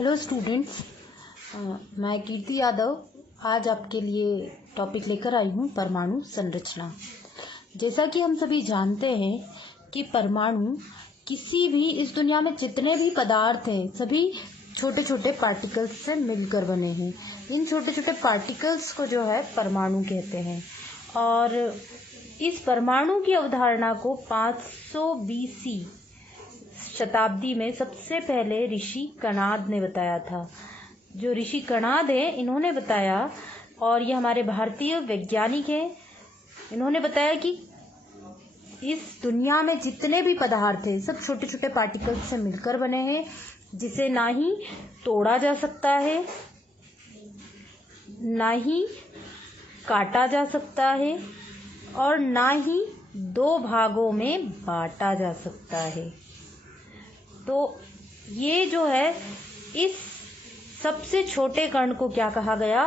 Hello students, मैं कीर्ति यादव आज आपके लिए टॉपिक लेकर आई हूँ परमाणु संरचना। जैसा कि हम सभी जानते हैं कि परमाणु किसी भी इस दुनिया में जितने भी पदार्थ हैं सभी छोटे छोटे पार्टिकल्स से मिलकर बने हैं। इन छोटे छोटे पार्टिकल्स को जो है परमाणु कहते हैं। और इस परमाणु की अवधारणा को 500 BC शताब्दी में सबसे पहले ऋषि कणाद ने बताया था। जो ऋषि कणाद है इन्होंने बताया, और ये हमारे भारतीय वैज्ञानिक हैं। इन्होंने बताया कि इस दुनिया में जितने भी पदार्थ हैं सब छोटे छोटे पार्टिकल्स से मिलकर बने हैं, जिसे ना ही तोड़ा जा सकता है, ना ही काटा जा सकता है, और ना ही दो भागों में बांटा जा सकता है। तो ये जो है इस सबसे छोटे कण को क्या कहा गया?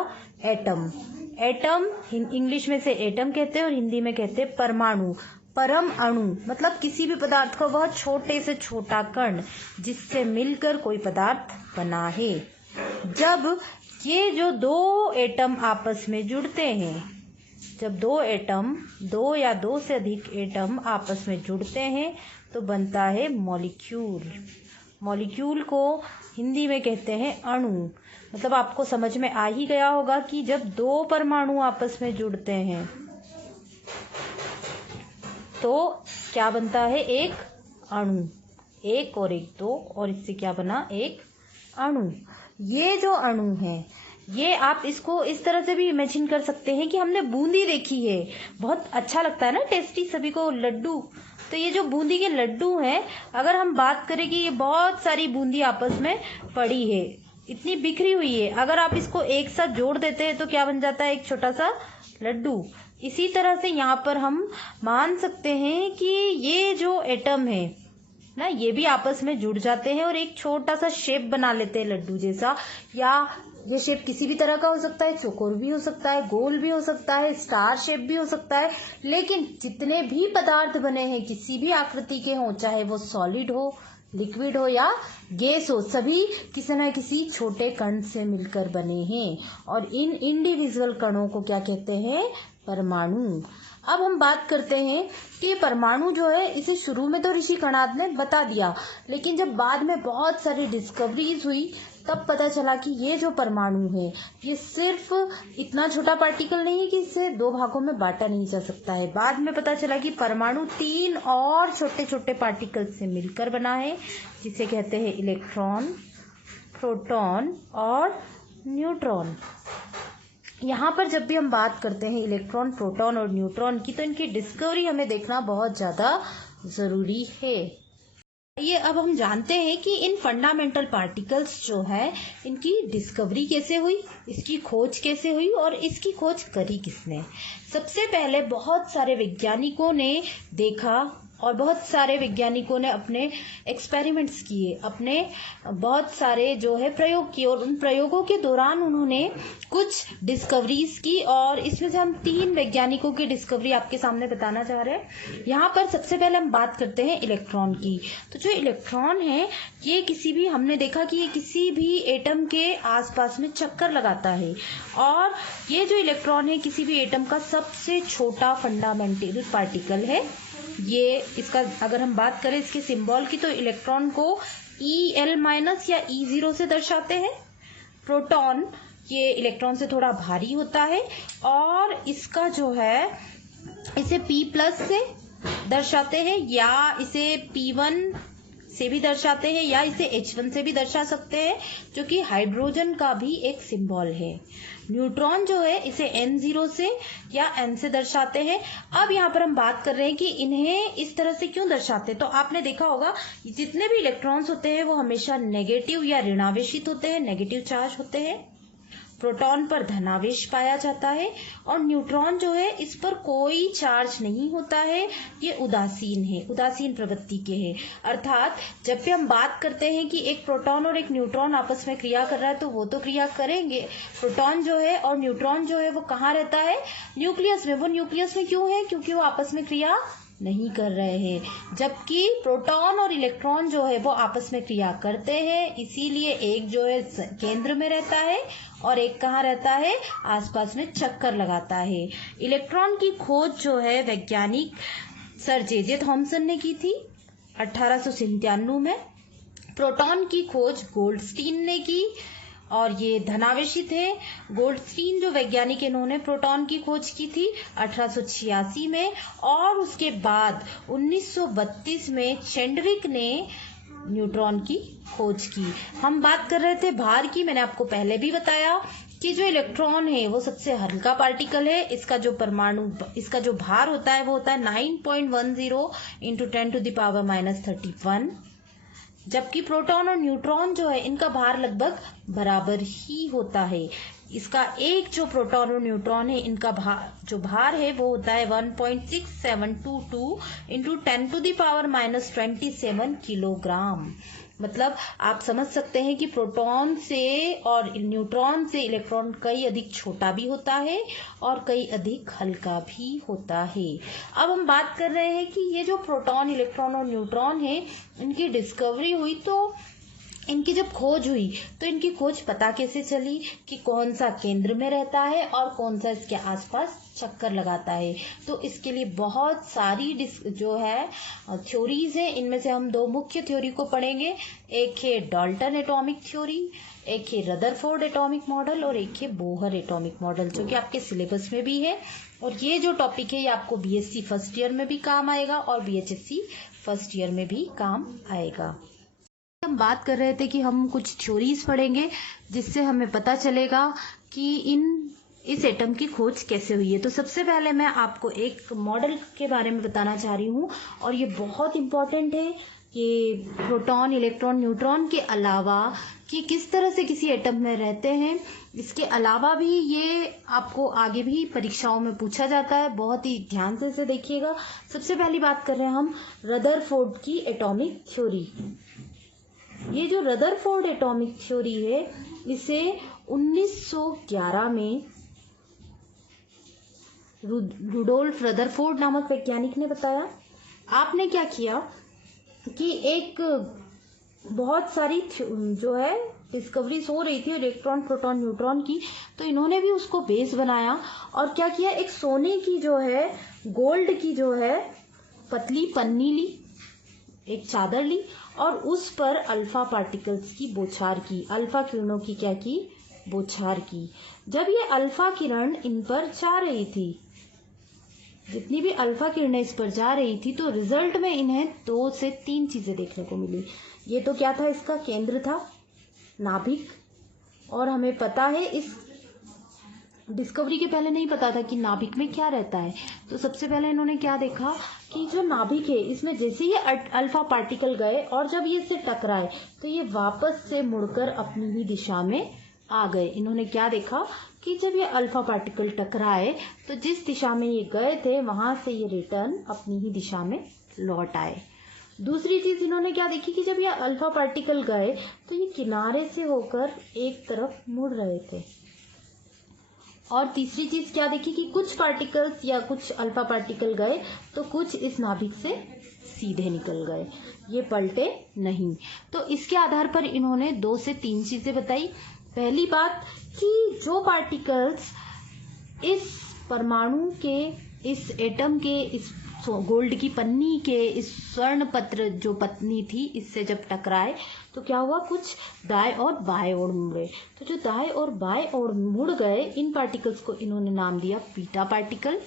एटम। एटम इंग्लिश में से एटम कहते हैं और हिंदी में कहते हैं परमाणु। परम अणु मतलब किसी भी पदार्थ का बहुत छोटे से छोटा कण जिससे मिलकर कोई पदार्थ बना है। जब ये जो दो एटम आपस में जुड़ते हैं, जब दो एटम, दो या दो से अधिक एटम आपस में जुड़ते हैं तो बनता है मॉलिक्यूल। मॉलिक्यूल को हिंदी में कहते हैं अणु। मतलब आपको समझ में आ ही गया होगा कि जब दो परमाणु आपस में जुड़ते हैं तो क्या बनता है? एक अणु। एक और एक दो, और इससे क्या बना? एक अणु। ये जो अणु है ये आप इसको इस तरह से भी इमेजिन कर सकते हैं कि हमने बूंदी देखी है, बहुत अच्छा लगता है ना, टेस्टी, सभी को लड्डू। तो ये जो बूंदी के लड्डू हैं, अगर हम बात करें कि ये बहुत सारी बूंदी आपस में पड़ी है, इतनी बिखरी हुई है, अगर आप इसको एक साथ जोड़ देते हैं तो क्या बन जाता है? एक छोटा सा लड्डू। इसी तरह से यहाँ पर हम मान सकते हैं कि ये जो एटम है ना, ये भी आपस में जुड़ जाते हैं और एक छोटा सा शेप बना लेते हैं लड्डू जैसा। या ये शेप किसी भी तरह का हो सकता है, चौकोर भी हो सकता है, गोल भी हो सकता है, स्टार शेप भी हो सकता है। लेकिन जितने भी पदार्थ बने हैं किसी भी आकृति के हों, चाहे वो सॉलिड हो, लिक्विड हो या गैस हो, सभी किसी न किसी छोटे कण से मिलकर बने हैं। और इन इंडिविजुअल कणों को क्या कहते हैं? परमाणु। अब हम बात करते हैं कि परमाणु जो है इसे शुरू में तो ऋषि कणाद ने बता दिया, लेकिन जब बाद में बहुत सारी डिस्कवरीज हुई तब पता चला कि ये जो परमाणु है ये सिर्फ इतना छोटा पार्टिकल नहीं है कि इसे दो भागों में बांटा नहीं जा सकता है। बाद में पता चला कि परमाणु 3 और छोटे छोटे पार्टिकल से मिलकर बना है, जिसे कहते हैं इलेक्ट्रॉन, प्रोटॉन और न्यूट्रॉन। यहाँ पर जब भी हम बात करते हैं इलेक्ट्रॉन, प्रोटॉन और न्यूट्रॉन की, तो इनकी डिस्कवरी हमें देखना बहुत ज़्यादा ज़रूरी है। ये अब हम जानते हैं कि इन फंडामेंटल पार्टिकल्स जो है इनकी डिस्कवरी कैसे हुई, इसकी खोज कैसे हुई और इसकी खोज करी किसने। सबसे पहले बहुत सारे वैज्ञानिकों ने देखा और बहुत सारे वैज्ञानिकों ने अपने एक्सपेरिमेंट्स किए, अपने बहुत सारे जो है प्रयोग किए, और उन प्रयोगों के दौरान उन्होंने कुछ डिस्कवरीज की। और इसमें से हम 3 वैज्ञानिकों की डिस्कवरी आपके सामने बताना चाह रहे हैं। यहाँ पर सबसे पहले हम बात करते हैं इलेक्ट्रॉन की। तो जो इलेक्ट्रॉन है ये किसी भी, हमने देखा कि ये किसी भी एटम के आसपास में चक्कर लगाता है, और ये जो इलेक्ट्रॉन है किसी भी एटम का सबसे छोटा फंडामेंटल पार्टिकल है। ये इसका अगर हम बात करें इसके सिंबल की, तो इलेक्ट्रॉन को EL- या E0 से दर्शाते हैं। प्रोटॉन ये इलेक्ट्रॉन से थोड़ा भारी होता है, और इसका जो है इसे P+ से दर्शाते हैं, या इसे P1 से भी दर्शाते हैं, या इसे H1 से भी दर्शा सकते हैं, जो कि हाइड्रोजन का भी एक सिंबल है। न्यूट्रॉन जो है इसे N0 से या N से दर्शाते हैं। अब यहाँ पर हम बात कर रहे हैं कि इन्हें इस तरह से क्यों दर्शाते हैं। तो आपने देखा होगा जितने भी इलेक्ट्रॉन्स होते हैं वो हमेशा नेगेटिव या ऋणावेशित होते हैं, नेगेटिव चार्ज होते हैं। प्रोटॉन पर धनावेश पाया जाता है, और न्यूट्रॉन जो है इस पर कोई चार्ज नहीं होता है, ये उदासीन है, उदासीन प्रवृत्ति के हैं। अर्थात जब भी हम बात करते हैं कि एक प्रोटॉन और एक न्यूट्रॉन आपस में क्रिया कर रहा है, तो वो तो क्रिया करेंगे। प्रोटॉन जो है और न्यूट्रॉन जो है वो कहाँ रहता है? न्यूक्लियस में। वो न्यूक्लियस में क्यों है? क्योंकि वो आपस में क्रिया नहीं कर रहे हैं, जबकि प्रोटॉन और इलेक्ट्रॉन जो है वो आपस में क्रिया करते हैं। इसीलिए एक जो है केंद्र में रहता है और एक कहाँ रहता है, आसपास में चक्कर लगाता है। इलेक्ट्रॉन की खोज जो है वैज्ञानिक सर जे थॉमसन ने की थी 1897 में। प्रोटॉन की खोज गोल्डस्टीन ने की और ये धनावेशी थे। गोल्डस्टीन जो वैज्ञानिक, इन्होंने प्रोटॉन की खोज की थी 1886 में, और उसके बाद 1932 में चैडविक ने न्यूट्रॉन की खोज की। हम बात कर रहे थे भार की। मैंने आपको पहले भी बताया कि जो इलेक्ट्रॉन है वो सबसे हल्का पार्टिकल है। इसका जो भार होता है वो होता है 9.10 इंटू 10⁻⁻31, जबकि प्रोटॉन और न्यूट्रॉन जो है इनका भार लगभग बराबर ही होता है। इसका एक जो प्रोटॉन और न्यूट्रॉन है, इनका जो भार है वो होता है 1.6722 इंटू 10⁻⁻27 किलोग्राम। मतलब आप समझ सकते हैं कि प्रोटॉन से और न्यूट्रॉन से इलेक्ट्रॉन कई अधिक छोटा भी होता है और कई अधिक हल्का भी होता है। अब हम बात कर रहे हैं कि ये जो प्रोटॉन, इलेक्ट्रॉन और न्यूट्रॉन है, इनकी डिस्कवरी हुई, तो इनकी जब खोज हुई तो इनकी खोज पता कैसे चली कि कौन सा केंद्र में रहता है और कौन सा इसके आसपास चक्कर लगाता है। तो इसके लिए बहुत सारी जो है थ्योरीज है। इनमें से हम दो मुख्य थ्योरी को पढ़ेंगे। एक है डाल्टन एटॉमिक थ्योरी, एक है रदरफोर्ड एटॉमिक मॉडल और एक है बोहर एटॉमिक मॉडल, जो कि आपके सिलेबस में भी है। और ये जो टॉपिक है ये आपको बीएससी फर्स्ट ईयर में भी काम आएगा और बीएचएससी फर्स्ट ईयर में भी काम आएगा। हम बात कर रहे थे कि हम कुछ थ्योरीज पढ़ेंगे जिससे हमें पता चलेगा कि इस एटम की खोज कैसे हुई है। तो सबसे पहले मैं आपको एक मॉडल के बारे में बताना चाह रही हूँ और ये बहुत इम्पोर्टेंट है कि प्रोटॉन, इलेक्ट्रॉन, न्यूट्रॉन के अलावा कि किस तरह से किसी एटम में रहते हैं। इसके अलावा भी ये आपको आगे भी परीक्षाओं में पूछा जाता है, बहुत ही ध्यान से इसे देखिएगा। सबसे पहली बात कर रहे हैं हम रदरफोर्ड की एटॉमिक थ्योरी। ये जो रदरफोर्ड एटॉमिक थ्योरी है, इसे 1911 में रुडोल्फ रदरफोर्ड नामक वैज्ञानिक ने बताया। आपने क्या किया कि एक बहुत सारी जो है डिस्कवरीज हो रही थी इलेक्ट्रॉन, प्रोटॉन, न्यूट्रॉन की, तो इन्होंने भी उसको बेस बनाया और क्या किया, एक सोने की जो है, गोल्ड की जो है पतली पन्नी ली, एक चादर ली और उस पर अल्फा पार्टिकल्स की बौछार की, अल्फा किरणों की क्या की, बौछार की। जब ये अल्फा किरण इन पर जा रही थी, जितनी भी अल्फा किरणें इस पर जा रही थी, तो रिजल्ट में इन्हें 2 से 3 चीजें देखने को मिली। ये तो क्या था, इसका केंद्र था नाभिक, और हमें पता है इस डिस्कवरी के पहले नहीं पता था कि नाभिक में क्या रहता है। तो सबसे पहले इन्होंने क्या देखा कि जो नाभिक है इसमें जैसे ये अल्फा पार्टिकल गए और जब ये इससे टकराए तो ये वापस से मुड़कर अपनी ही दिशा में आ गए। इन्होंने क्या देखा कि जब ये अल्फा पार्टिकल टकराए तो जिस दिशा में ये गए थे वहां से ये रिटर्न अपनी ही दिशा में लौट आए। दूसरी चीज इन्होंने क्या देखी कि जब ये अल्फा पार्टिकल गए तो ये किनारे से होकर एक तरफ मुड़ रहे थे। और तीसरी चीज क्या देखी कि कुछ पार्टिकल्स या कुछ अल्फा पार्टिकल गए तो कुछ इस नाभिक से सीधे निकल गए, ये पलटे नहीं। तो इसके आधार पर इन्होंने 2 से 3 चीजें बताई। पहली बात कि जो पार्टिकल्स इस परमाणु के, इस एटम के, इस गोल्ड की पन्नी के, इस स्वर्ण पत्र जो पत्नी थी, इससे जब टकराए तो क्या हुआ, कुछ दाएं और बाएं ओर मुड़े। तो जो दाएं और बाएं ओर मुड़ गए, इन पार्टिकल्स को इन्होंने नाम दिया बीटा पार्टिकल।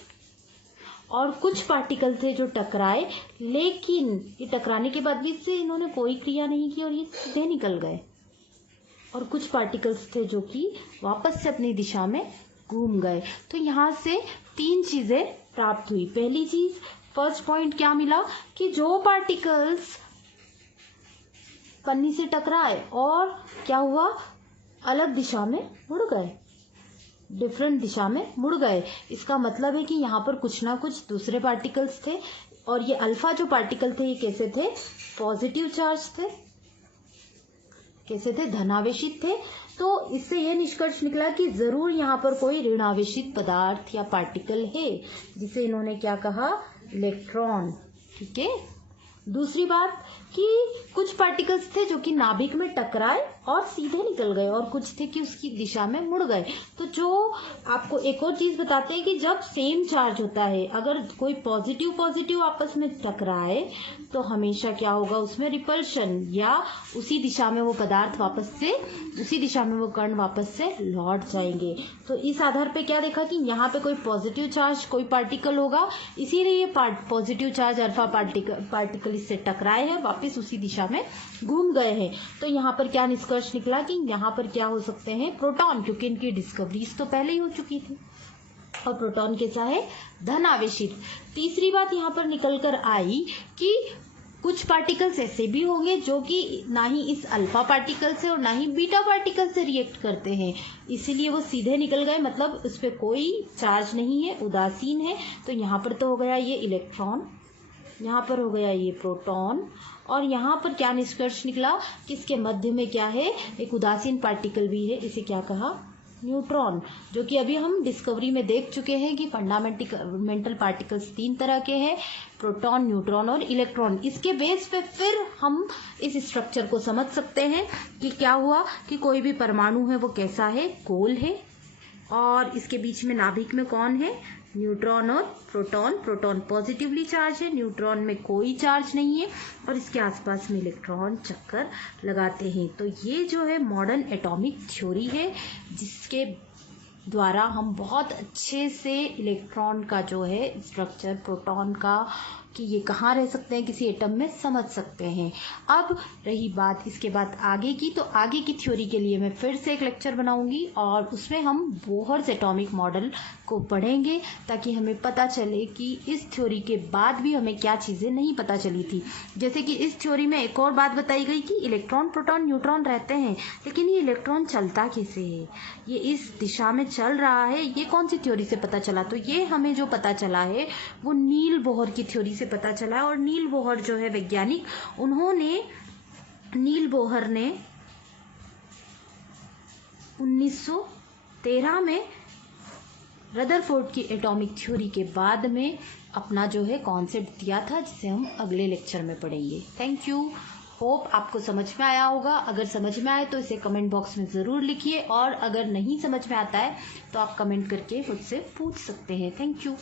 और कुछ पार्टिकल थे जो टकराए, लेकिन ये टकराने के बाद भी इससे इन्होंने कोई क्रिया नहीं की और ये सीधे निकल गए। और कुछ पार्टिकल्स थे जो कि वापस से अपनी दिशा में घूम गए। तो यहाँ से 3 चीजें प्राप्त हुई। पहली चीज, फर्स्ट पॉइंट क्या मिला कि जो पार्टिकल्स पन्नी से टकराए और क्या हुआ, अलग दिशा में मुड़ गए, डिफरेंट दिशा में मुड़ गए। इसका मतलब है कि यहाँ पर कुछ ना कुछ दूसरे पार्टिकल्स थे। और ये अल्फा जो पार्टिकल थे ये कैसे थे, पॉजिटिव चार्ज थे, कैसे थे, धनावेशित थे। तो इससे यह निष्कर्ष निकला कि जरूर यहाँ पर कोई ऋणावेशित पदार्थ या पार्टिकल है, जिसे इन्होंने क्या कहा, इलेक्ट्रॉन। ठीक है। दूसरी बात कि कुछ पार्टिकल्स थे जो कि नाभिक में टकराए और सीधे निकल गए, और कुछ थे कि उसकी दिशा में मुड़ गए। तो जो आपको एक और चीज बताते हैं कि जब सेम चार्ज होता है, अगर कोई पॉजिटिव पॉजिटिव आपस में टकराए तो हमेशा क्या होगा, उसमें रिपल्शन, या उसी दिशा में वो पदार्थ वापस से, उसी दिशा में वो कण वापस से लौट जाएंगे। तो इस आधार पे क्या देखा कि यहाँ पे कोई पॉजिटिव चार्ज कोई पार्टिकल होगा, इसीलिए ये पॉजिटिव चार्ज अल्फा पार्टिकल इससे टकराए हैं, वापस उसी दिशा में घूम गए हैं। तो यहाँ पर क्या निष्कर्ष निकला कि यहाँ पर क्या हो सकते हैं, प्रोटॉन, क्योंकि इनकी डिस्कवरीज तो पहले ही हो चुकी थी, और प्रोटॉन कैसा है, धन आवेशित। तीसरी बात यहाँ पर निकल कर आई कि कुछ पार्टिकल्स ऐसे भी होंगे जो कि ना ही इस अल्फा पार्टिकल से और ना ही बीटा पार्टिकल से रिएक्ट करते हैं, इसीलिए वो सीधे निकल गए, मतलब उस पर कोई चार्ज नहीं है, उदासीन है। तो यहाँ पर तो हो गया ये इलेक्ट्रॉन, यहाँ पर हो गया ये प्रोटॉन, और यहाँ पर क्या निष्कर्ष निकला कि इसके मध्य में क्या है, एक उदासीन पार्टिकल भी है, इसे क्या कहा, न्यूट्रॉन, जो कि अभी हम डिस्कवरी में देख चुके हैं कि फंडामेंटल पार्टिकल्स 3 तरह के हैं, प्रोटॉन, न्यूट्रॉन और इलेक्ट्रॉन। इसके बेस पे फिर हम इस स्ट्रक्चर को समझ सकते हैं कि क्या हुआ कि कोई भी परमाणु है वो कैसा है, गोल है, और इसके बीच में नाभिक में कौन है, न्यूट्रॉन और प्रोटॉन। प्रोटॉन पॉजिटिवली चार्ज है, न्यूट्रॉन में कोई चार्ज नहीं है, और इसके आसपास में इलेक्ट्रॉन चक्कर लगाते हैं। तो ये जो है मॉडर्न एटॉमिक थ्योरी है, जिसके द्वारा हम बहुत अच्छे से इलेक्ट्रॉन का जो है स्ट्रक्चर, प्रोटॉन का, कि ये कहाँ रह सकते हैं किसी एटम में, समझ सकते हैं। अब रही बात इसके बाद आगे की, तो आगे की थ्योरी के लिए मैं फिर से एक लेक्चर बनाऊंगी, और उसमें हम बोहर्स एटॉमिक मॉडल को पढ़ेंगे, ताकि हमें पता चले कि इस थ्योरी के बाद भी हमें क्या चीज़ें नहीं पता चली थी। जैसे कि इस थ्योरी में एक और बात बताई गई कि इलेक्ट्रॉन, प्रोटॉन, न्यूट्रॉन रहते हैं, लेकिन ये इलेक्ट्रॉन चलता कैसे है, ये इस दिशा में चल रहा है, ये कौन सी थ्योरी से पता चला। तो ये हमें जो पता चला है वो नील बोहर की थ्योरी से पता चला। और नील बोहर जो है वैज्ञानिक, नील बोहर ने 1913 में रदरफोर्ड की एटॉमिक थ्योरी के बाद में अपना जो है कॉन्सेप्ट दिया था, जिसे हम अगले लेक्चर में पढ़ेंगे। Thank you. होप आपको समझ में आया होगा। अगर समझ में आए तो इसे कमेंट बॉक्स में ज़रूर लिखिए, और अगर नहीं समझ में आता है तो आप कमेंट करके मुझसे पूछ सकते हैं। Thank you.